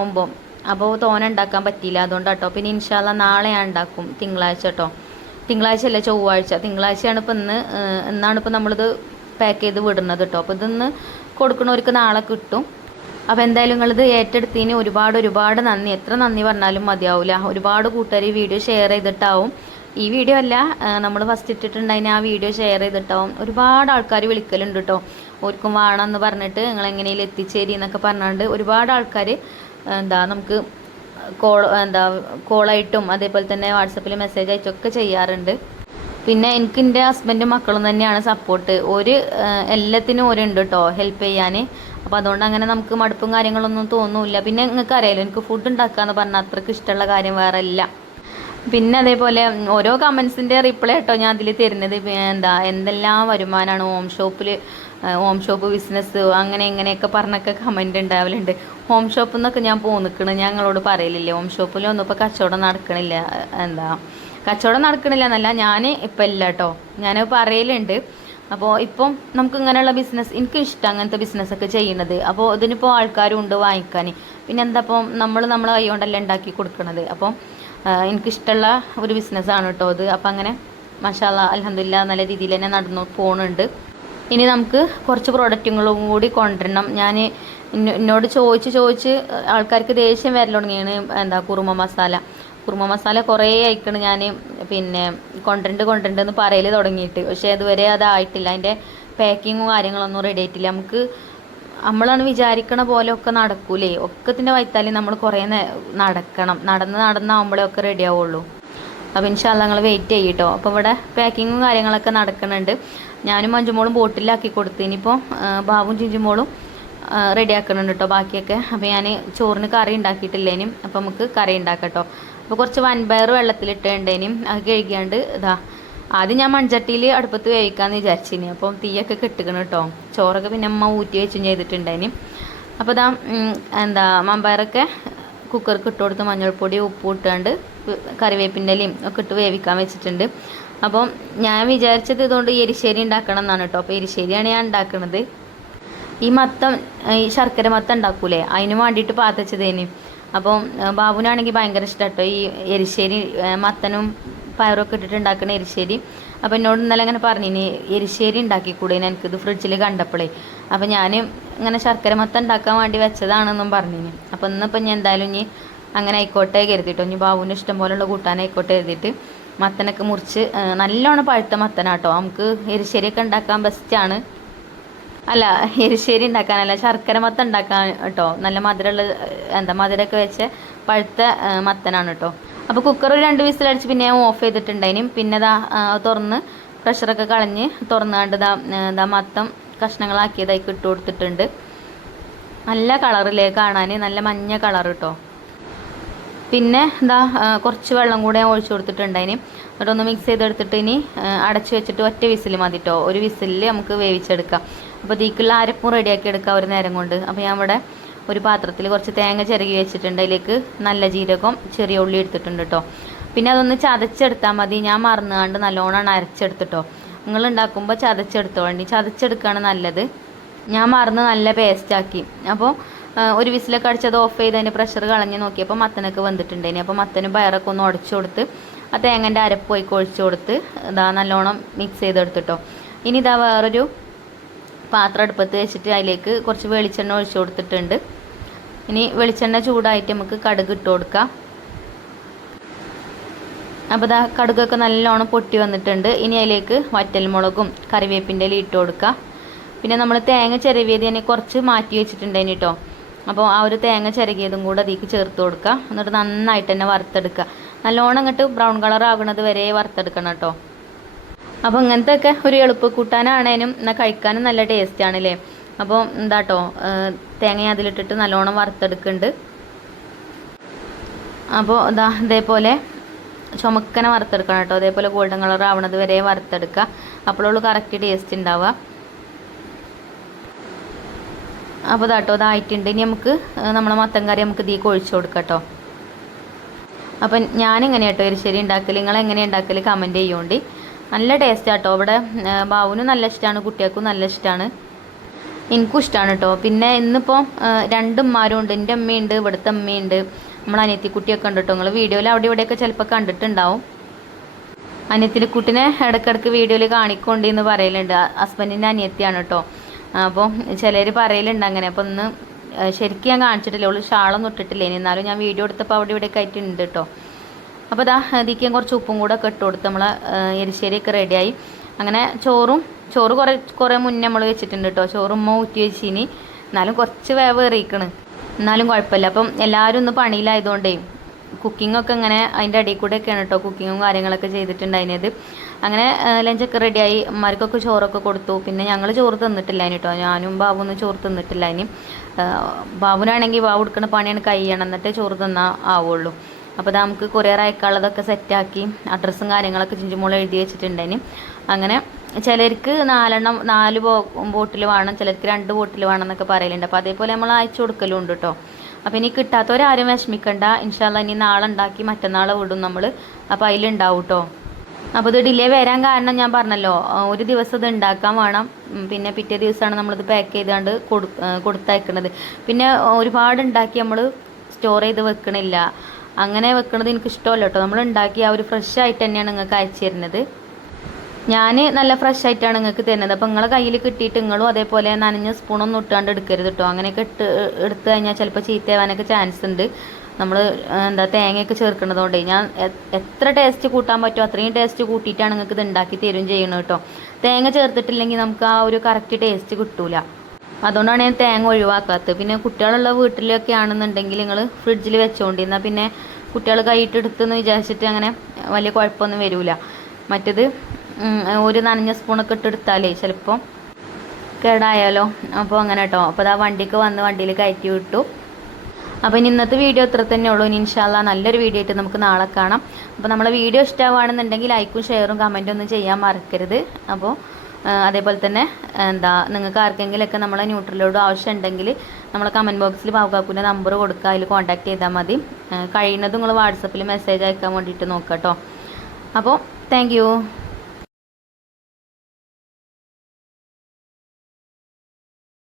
അപ്പോൾ തോന ഉണ്ടാക്കാൻ പറ്റിയില്ല, അതുകൊണ്ടാട്ടോ. പിന്നെ ഇൻഷാല്ല നാളെ ഞാൻ ഉണ്ടാക്കും, തിങ്കളാഴ്ച കേട്ടോ. തിങ്കളാഴ്ച അല്ല ചൊവ്വാഴ്ച. തിങ്കളാഴ്ചയാണ് ഇപ്പോൾ ഇന്നാണ് ഇപ്പോൾ നമ്മളിത് പാക്ക് ചെയ്ത് വിടുന്നത് കേട്ടോ. അപ്പോൾ ഇതൊന്ന് കൊടുക്കണവർക്ക് നാളെ കിട്ടും. അപ്പോൾ എന്തായാലും നിങ്ങളിത് ഏറ്റെടുത്തതിന് ഒരുപാട് നന്ദി. എത്ര നന്ദി പറഞ്ഞാലും മതിയാവില്ല. ഒരുപാട് കൂട്ടുകാർ ഈ വീഡിയോ ഷെയർ ചെയ്തിട്ടാവും. ഈ വീഡിയോ അല്ല, നമ്മൾ ഫസ്റ്റ് ഇട്ടിട്ടുണ്ടായിന് ആ വീഡിയോ ഷെയർ ചെയ്തിട്ടാവും. ഒരുപാട് ആൾക്കാർ വിളിക്കലുണ്ട് കേട്ടോ. ഓർക്കും വേണമെന്ന് പറഞ്ഞിട്ട് നിങ്ങൾ എങ്ങനെയും എത്തിച്ചേരി എന്നൊക്കെ പറഞ്ഞുകൊണ്ട് ഒരുപാട് ആൾക്കാർ നമുക്ക് കോളായിട്ടും അതേപോലെ തന്നെ വാട്സപ്പിൽ മെസ്സേജ് അയച്ചൊക്കെ ചെയ്യാറുണ്ട്. പിന്നെ എനിക്ക് എൻ്റെ ഹസ്ബൻഡും മക്കളും തന്നെയാണ് സപ്പോർട്ട്. എല്ലാത്തിനും ഉണ്ട് കേട്ടോ ഹെൽപ്പ് ചെയ്യാൻ. അപ്പോൾ അതുകൊണ്ട് അങ്ങനെ നമുക്ക് മടുപ്പും കാര്യങ്ങളൊന്നും തോന്നില്ല. പിന്നെ നിങ്ങൾക്ക് അറിയാലോ എനിക്ക് ഫുഡ് ഉണ്ടാക്കാന്ന് പറഞ്ഞാൽ അത്രയ്ക്ക് ഇഷ്ടമുള്ള കാര്യം വേറെ ഇല്ല. പിന്നെ അതേപോലെ ഓരോ കമൻസിൻ്റെ റിപ്ലൈ കേട്ടോ ഞാൻ അതിൽ തരുന്നത്. എന്തെല്ലാം വരുമാനമാണ് ഹോം ഷോപ്പ് ബിസിനസ് അങ്ങനെ ഇങ്ങനെയൊക്കെ പറഞ്ഞൊക്കെ കമൻറ്റ് ഉണ്ടാവലുണ്ട്. ഹോം ഷോപ്പിൽ നിന്നൊക്കെ ഞാൻ നിൽക്കണം, ഞങ്ങളോട് പറയലില്ലേ. ഹോം ഷോപ്പിലൊന്നും ഇപ്പോൾ കച്ചവടം നടക്കണില്ല. കച്ചവടം നടക്കണില്ല എന്നല്ല, ഞാൻ ഇപ്പം ഇല്ല കേട്ടോ, ഞാൻ പറയലുണ്ട്. അപ്പോൾ ഇപ്പം നമുക്ക് ഇങ്ങനെയുള്ള ബിസിനസ് എനിക്ക് ഇഷ്ടം, അങ്ങനത്തെ ബിസിനസ്സൊക്കെ ചെയ്യുന്നത്. അപ്പോൾ ഇതിനിപ്പോൾ ആൾക്കാരും ഉണ്ട് വാങ്ങിക്കാൻ. പിന്നെ എന്താ ഇപ്പം നമ്മളെ കൈ കൊണ്ടല്ലേ ഉണ്ടാക്കി കൊടുക്കണത്. അപ്പം എനിക്കിഷ്ടമുള്ള ഒരു ബിസിനസ്സാണ് കേട്ടോ ഇത്. അപ്പം അങ്ങനെ മാഷാല്ലാ അൽഹംദുലില്ലാ നല്ല രീതിയിൽ തന്നെ നടന്നു പോകുന്നുണ്ട്. ഇനി നമുക്ക് കുറച്ച് പ്രോഡക്റ്റുകളും കൂടി കൊണ്ടുവരണം. ഞാൻ എന്നോട് ചോദിച്ച് ആൾക്കാർക്ക് ദേഷ്യം വരൽ തുടങ്ങിയാണ്. കുറുമ മസാല കുറേ അയക്കണ് ഞാൻ പിന്നെ കൊണ്ടുവരണ്ട് എന്ന് പറയൽ തുടങ്ങിയിട്ട്. പക്ഷേ അതുവരെ അതായിട്ടില്ല. അതിൻ്റെ പാക്കിങ്ങും കാര്യങ്ങളൊന്നും റെഡി ആയിട്ടില്ല. നമുക്ക് നമ്മളാണ് വിചാരിക്കണ പോലെ ഒക്കെ നടക്കൂലേ, ഒക്കത്തിൻ്റെ വൈത്താലി നമ്മൾ കുറേ നടക്കണം, നടന്നാകുമ്പോഴേ ഒക്കെ റെഡി ആവുള്ളൂ. അപ്പോൾ ഇൻഷാല്ലാ നിങ്ങൾ വെയിറ്റ് ചെയ്യട്ടോ. അപ്പോൾ ഇവിടെ പാക്കിങ്ങും കാര്യങ്ങളൊക്കെ നടക്കുന്നുണ്ട്. ഞാനും മഞ്ജുമോളും ബോട്ടിലാക്കി കൊടുത്തു. ഇനിയിപ്പോൾ ബാബും ചിഞ്ചുമോളും റെഡി ആക്കുന്നുണ്ട് കേട്ടോ ബാക്കിയൊക്കെ. അപ്പോൾ ഞാൻ ചോറിന് കറി ഉണ്ടാക്കിയിട്ടില്ലേനും, അപ്പോൾ നമുക്ക് കറി ഉണ്ടാക്കാം കേട്ടോ. അപ്പോൾ കുറച്ച് വൻപയർ വെള്ളത്തിലിട്ടേണ്ടേനും അത് കഴുകിയാണ്ട് ഇതാ ആദ്യം ഞാൻ മൺചട്ടിയിൽ അടുപ്പത്ത് വേവിക്കാമെന്ന് വിചാരിച്ചിനി. അപ്പം തീയൊക്കെ കെട്ടുക്കണം കേട്ടോ. ചോറൊക്കെ പിന്നെ അമ്മ ഊറ്റി വെച്ചും ചെയ്തിട്ടുണ്ടായിന്. അപ്പോൾ ഇതാ മമ്പയറൊക്കെ കുക്കർക്ക് ഇട്ട് കൊടുത്ത് മഞ്ഞൾപ്പൊടി ഉപ്പ് ഇട്ടുകൊണ്ട് കറിവേപ്പിൻ്റെ ഇലയും ഒക്കെ ഇട്ട് വേവിക്കാൻ വെച്ചിട്ടുണ്ട്. അപ്പം ഞാൻ വിചാരിച്ചത് ഇതുകൊണ്ട് എരിശ്ശേരി ഉണ്ടാക്കണം എന്നാണ് കേട്ടോ. അപ്പോൾ എരിശ്ശേരിയാണ് ഞാൻ ഉണ്ടാക്കുന്നത്. ഈ ശർക്കര മത്തം ഉണ്ടാക്കൂലേ, അതിന് വേണ്ടിയിട്ട് പാത്തച്ചതേന്. അപ്പം ബാബുനാണെങ്കിൽ ഭയങ്കര ഇഷ്ടം കേട്ടോ ഈ എരിശ്ശേരി, മത്തനും പയറൊക്കെ ഇട്ടിട്ട് ഉണ്ടാക്കുന്ന എരിശ്ശേരി. അപ്പോൾ എന്നോട് ഇന്നലെ ഇങ്ങനെ പറഞ്ഞിനി എരിശ്ശേരി ഉണ്ടാക്കിക്കൂടെ എനിക്കിത് ഫ്രിഡ്ജിൽ കണ്ടപ്പോഴേ. അപ്പോൾ ഞാൻ ഇങ്ങനെ ശർക്കര മത്തം ഉണ്ടാക്കാൻ വേണ്ടി വെച്ചതാണെന്നും പറഞ്ഞിനി. അപ്പോൾ ഇന്നിപ്പോൾ ഞാൻ എന്തായാലും ഇനി അങ്ങനെ ആയിക്കോട്ടെ കരുതിട്ടോ, ഇനി ബാബുവിന് ഇഷ്ടം പോലെയുള്ള കൂട്ടാനായിക്കോട്ടെ കരുതിയിട്ട് മത്തനൊക്കെ മുറിച്ച് നല്ലോണം പഴുത്ത മത്തനാട്ടോ. നമുക്ക് എരിശ്ശേരിയൊക്കെ ഉണ്ടാക്കാൻ ബെസ്റ്റാണ്. അല്ല, എരിശ്ശേരി ഉണ്ടാക്കാനല്ല, ശർക്കര മത്തം ഉണ്ടാക്കാൻ കേട്ടോ. നല്ല മധുരമുള്ള മധുരമൊക്കെ വെച്ച് പഴുത്ത മത്തനാണ് കേട്ടോ. അപ്പോൾ കുക്കർ 2 വിസിലടിച്ച് പിന്നെ ഓഫ് ചെയ്തിട്ടുണ്ടായിനും. പിന്നെ തുറന്ന് പ്രഷറൊക്കെ കളഞ്ഞ് തുറന്നുകൊണ്ട് മത്തം കഷ്ണങ്ങളാക്കിയതായി ഇട്ട് കൊടുത്തിട്ടുണ്ട്. നല്ല കളറിലേ കാണാൻ, നല്ല മഞ്ഞ കളർ കേട്ടോ. പിന്നെ കുറച്ച് വെള്ളം കൂടെ ഒഴിച്ചു കൊടുത്തിട്ടുണ്ടായിന്. എന്നിട്ടൊന്ന് മിക്സ് ചെയ്തെടുത്തിട്ട് ഇനി അടച്ചു വെച്ചിട്ട് ഒറ്റ വിസിൽ മതി കേട്ടോ. ഒരു വിസിലിൽ നമുക്ക് വേവിച്ചെടുക്കാം. അപ്പോൾ തീക്കുള്ള അരപ്പും റെഡിയാക്കി എടുക്കാം ഒരു നേരം കൊണ്ട്. അപ്പോൾ ഞാൻ ഇവിടെ ഒരു പാത്രത്തിൽ കുറച്ച് തേങ്ങ ചിരകി വെച്ചിട്ടുണ്ട്. അതിലേക്ക് നല്ല ജീരകം ചെറിയ ഉള്ളി എടുത്തിട്ടുണ്ട് കേട്ടോ. പിന്നെ അതൊന്ന് ചതച്ചെടുത്താൽ മതി. ഞാൻ മറന്നുകൊണ്ട് നല്ലോണം അരച്ചെടുത്തിട്ടോ. നിങ്ങൾ ഉണ്ടാക്കുമ്പോൾ ചതച്ചെടുത്തോളണ്ടി, ചതച്ചെടുക്കുകയാണ് നല്ലത്. ഞാൻ മറന്ന് നല്ല പേസ്റ്റാക്കി. അപ്പോൾ ഒരു വിസിലൊക്കെ അടിച്ചത് ഓഫ് ചെയ്ത് അതിൻ്റെ പ്രഷർ കളഞ്ഞ് നോക്കിയപ്പോൾ മത്തനൊക്കെ വന്നിട്ടുണ്ടായിന്. അപ്പോൾ മത്തനും പയറൊക്കെ ഒന്ന് ഉടച്ചു കൊടുത്ത് ആ തേങ്ങൻ്റെ അരപ്പോയി ഒഴിച്ച് കൊടുത്ത് നല്ലോണം മിക്സ് ചെയ്തെടുത്തിട്ടോ. ഇനി വേറൊരു പാത്രം അടുപ്പത്ത് വെച്ചിട്ട് അതിലേക്ക് കുറച്ച് വെളിച്ചെണ്ണ ഒഴിച്ചു കൊടുത്തിട്ടുണ്ട്. ഇനി വെളിച്ചെണ്ണ ചൂടായിട്ട് നമുക്ക് കടുക് ഇട്ട് കൊടുക്കാം. അപ്പോൾ കടുകൊക്കെ നല്ലോണം പൊട്ടി വന്നിട്ടുണ്ട്. ഇനി അതിലേക്ക് വറ്റൽമുളകും കറിവേപ്പിൻ്റെ ഇല ഇട്ട് കൊടുക്കുക. പിന്നെ നമ്മൾ തേങ്ങ ചിരവിയത് തന്നെ കുറച്ച് മാറ്റി വെച്ചിട്ടുണ്ടായിന് കേട്ടോ. അപ്പോൾ ആ ഒരു തേങ്ങ ചിരകിയതും കൂടെ അതിലേക്ക് ചേർത്ത് കൊടുക്കുക. എന്നിട്ട് നന്നായിട്ട് തന്നെ വറുത്തെടുക്കുക. നല്ലോണം ഇങ്ങോട്ട് ബ്രൗൺ കളർ ആകുന്നത് വരെ വറുത്തെടുക്കണം കേട്ടോ. അപ്പോൾ ഇങ്ങനത്തെ ഒക്കെ ഒരു എളുപ്പ കൂട്ടാനാണേനും എന്നാൽ കഴിക്കാനും നല്ല ടേസ്റ്റ് ആണല്ലേ. അപ്പോൾ എന്താട്ടോ തേങ്ങ അതിലിട്ടിട്ട് നല്ലോണം വറുത്തെടുക്കുന്നുണ്ട്. അപ്പോൾ ഇതേപോലെ ചുമക്കനെ വറുത്തെടുക്കണം കേട്ടോ. അതേപോലെ ഗോൾഡൻ കളർ ആവണത് വരെ വറുത്തെടുക്കുക. അപ്പോഴുള്ളൂ കറക്റ്റ് ടേസ്റ്റ് ഉണ്ടാവുക. അപ്പോൾ ഇതായിട്ടുണ്ട്. ഇനി നമുക്ക് നമ്മളെ മത്തൻ കറി നമുക്ക് ഇതിലേക്ക് ഒഴിച്ചു കൊടുക്കാം കേട്ടോ. അപ്പം ഞാനെങ്ങനെ കേട്ടോ എരിശ്ശേരി ഉണ്ടാക്കൽ, നിങ്ങളെങ്ങനെ ഉണ്ടാക്കൽ കമൻറ്റ് ചെയ്യുകൊണ്ട്. നല്ല ടേസ്റ്റ് ആട്ടോ. ഇവിടെ ബാവുനും നല്ല ഇഷ്ടമാണ്, കുട്ടികൾക്കും നല്ല ഇഷ്ടമാണ്, എനിക്കും ഇഷ്ടമാണ് കേട്ടോ. പിന്നെ ഇന്നിപ്പോൾ 2 ഉമ്മാരും ഉണ്ട്. എൻ്റെ അമ്മയുണ്ട്, ഇവിടുത്തെ അമ്മയുണ്ട്, നമ്മൾ അനിയത്തിക്കുട്ടിയൊക്കെ ഉണ്ട് കേട്ടോ. നിങ്ങൾ വീഡിയോയിൽ അവിടെ ഇവിടെയൊക്കെ ചിലപ്പോൾ കണ്ടിട്ടുണ്ടാവും. അനിയത്തിക്കുട്ടിനെ ഇടയ്ക്കിടയ്ക്ക് വീഡിയോയിൽ കാണിക്കൊണ്ടെന്ന് പറയലുണ്ട്. ഹസ്ബൻഡിൻ്റെ അനിയത്തിയാണ് കേട്ടോ. അപ്പോൾ ചിലർ പറയലുണ്ട് അങ്ങനെ. അപ്പോൾ ഒന്ന് ശരിക്കും ഞാൻ കാണിച്ചിട്ടില്ല, അവൾ ഷാളൊന്നും ഇട്ടിട്ടില്ല. എന്നാലും ഞാൻ വീഡിയോ എടുത്തപ്പോൾ അവിടെ ഇവിടെയൊക്കെ ആയിട്ടുണ്ട് കേട്ടോ. അപ്പോൾ ഇതിലേക്ക് കുറച്ച് ഉപ്പും കൂടെ ഒക്കെ ഇട്ട് കൊടുത്ത് നമ്മൾ എരിശ്ശേരിയൊക്കെ റെഡിയായി. അങ്ങനെ ചോറ് കുറേ മുന്നേ നമ്മൾ വെച്ചിട്ടുണ്ട് കേട്ടോ. ചോറും ഊറ്റി വെച്ചിനി, എന്നാലും കുറച്ച് വേവ് എറിയിക്കണ്, എന്നാലും കുഴപ്പമില്ല. അപ്പം എല്ലാവരും ഒന്ന് പണിയിലായതുകൊണ്ടേ കുക്കിങ്ങൊക്കെ ഇങ്ങനെ അതിൻ്റെ അടിയിൽ കൂടെയൊക്കെയാണ് കേട്ടോ കുക്കിങ്ങും കാര്യങ്ങളൊക്കെ ചെയ്തിട്ടുണ്ടായിരുന്നത്. അങ്ങനെ ലഞ്ചൊക്കെ റെഡിയായി. അമ്മമാർക്കൊക്കെ ചോറൊക്കെ കൊടുത്തു. പിന്നെ ഞങ്ങൾ ചോറ് തിന്നിട്ടില്ല കേട്ടോ. ഞാനും ബാബുവൊന്നും ചോറ് തിന്നിട്ടില്ല. ഇനി ബാബുനാണെങ്കിൽ ബാബു എടുക്കുന്ന പണിയാണ് കഴിയണം, എന്നിട്ടേ ചോറ് തിന്നാൽ ആവുള്ളൂ. അപ്പോൾ നമുക്ക് കൊറിയർ അയക്കാനുള്ളതൊക്കെ സെറ്റാക്കി അഡ്രസ്സും കാര്യങ്ങളൊക്കെ ചിഞ്ചുമോൾ എഴുതി വെച്ചിട്ടുണ്ടേന്. അങ്ങനെ ചിലർക്ക് 4 ബോട്ടിൽ വേണം, ചിലർക്ക് 2 ബോട്ടിൽ വേണം എന്നൊക്കെ പറയലുണ്ട്. അപ്പോൾ അതേപോലെ നമ്മൾ അയച്ചു കൊടുക്കലും ഉണ്ട് കേട്ടോ. അപ്പോൾ ഇനി കിട്ടാത്തവരാരും വിഷമിക്കണ്ട. ഇൻഷാല്ലാ ഇനി നാളെ ഉണ്ടാക്കി മറ്റന്നാൾ വിടും നമ്മൾ. അപ്പോൾ അതിലുണ്ടാവും കേട്ടോ. അപ്പോൾ ഇത് ഡിലേ വരാൻ കാരണം ഞാൻ പറഞ്ഞല്ലോ, ഒരു ദിവസം ഇത് ഉണ്ടാക്കാൻ വേണം. പിന്നെ പിറ്റേ ദിവസമാണ് നമ്മളിത് പാക്ക് ചെയ്താണ്ട് കൊടുത്തയക്കുന്നത്. പിന്നെ ഒരുപാട് ഉണ്ടാക്കി നമ്മൾ സ്റ്റോർ ചെയ്ത് വെക്കണില്ല. അങ്ങനെ വെക്കണത് എനിക്ക് ഇഷ്ടമല്ല കേട്ടോ. നമ്മൾ ഉണ്ടാക്കി ആ ഒരു ഫ്രഷ് ആയിട്ട് തന്നെയാണ് നിങ്ങൾക്ക് അയച്ചു തരുന്നത്. ഞാൻ നല്ല ഫ്രഷ് ആയിട്ടാണ് നിങ്ങൾക്ക് തരുന്നത്. അപ്പോൾ നിങ്ങളെ കയ്യിൽ കിട്ടിയിട്ട് നിങ്ങളും അതേപോലെ നനഞ്ഞ സ്പൂണൊന്നും ഇട്ടാണ്ട് എടുക്കരുത് കേട്ടോ. അങ്ങനെയൊക്കെ എടുത്തു കഴിഞ്ഞാൽ ചിലപ്പോൾ ചീത്തയാവാനൊക്കെ ചാൻസ് ഉണ്ട്. നമ്മൾ തേങ്ങയൊക്കെ ചേർക്കുന്നതുകൊണ്ട് ഞാൻ എത്ര ടേസ്റ്റ് കൂട്ടാൻ പറ്റുമോ അത്രയും ടേസ്റ്റ് കൂട്ടിയിട്ടാണ് നിങ്ങൾക്ക് ഇത് ഉണ്ടാക്കി തരും ചെയ്യണം കേട്ടോ. തേങ്ങ ചേർത്തിട്ടില്ലെങ്കിൽ നമുക്ക് ആ ഒരു കറക്റ്റ് ടേസ്റ്റ് കിട്ടൂല. അതുകൊണ്ടാണ് ഞാൻ തേങ്ങ ഒഴിവാക്കാത്തത്. പിന്നെ കുട്ടികളുള്ള വീട്ടിലൊക്കെ ആണെന്നുണ്ടെങ്കിൽ നിങ്ങൾ ഫ്രിഡ്ജിൽ വെച്ചുകൊണ്ടിരുന്നാൽ പിന്നെ കുട്ടികൾ കൈയിട്ടെടുത്തെന്ന് വിചാരിച്ചിട്ട് അങ്ങനെ വലിയ കുഴപ്പമൊന്നും വരില്ല. മറ്റേത് ഒരു നനഞ്ഞ സ്പൂണൊക്കെ ഇട്ടെടുത്താലേ ചിലപ്പോൾ കേടായാലോ. അപ്പോൾ അങ്ങനെ കേട്ടോ. അപ്പോൾ അതാ വണ്ടിക്ക് വന്ന് വണ്ടിയിൽ കയറ്റി വിട്ടു. അപ്പോൾ ഇനി ഇന്നത്തെ വീഡിയോ ഇത്ര തന്നെ ഉള്ളൂ. ഇനി ഇൻഷാ അല്ലാ നല്ലൊരു വീഡിയോ ആയിട്ട് നമുക്ക് നാളെ കാണാം. അപ്പോൾ നമ്മളെ വീഡിയോ ഇഷ്ടമാണെന്നുണ്ടെങ്കിൽ ലൈക്കും ഷെയറും കമൻറ്റും ഒന്നും ചെയ്യാൻ മറക്കരുത്. അപ്പോൾ അതേപോലെ തന്നെ നിങ്ങൾക്ക് ആർക്കെങ്കിലുമൊക്കെ നമ്മളെ ന്യൂട്രലോട് ആവശ്യം ഉണ്ടെങ്കിൽ നമ്മളെ കമൻറ്റ് ബോക്സിൽ ബാബുക്കാക്കൂൻ്റെ നമ്പർ കൊടുക്കുക, അതിൽ കോൺടാക്ട് ചെയ്താൽ മതി. കഴിയുന്നതും നിങ്ങൾ വാട്സപ്പിൽ മെസ്സേജ് അയക്കാൻ വേണ്ടിയിട്ട് നോക്കാം കേട്ടോ. അപ്പോൾ താങ്ക് യു.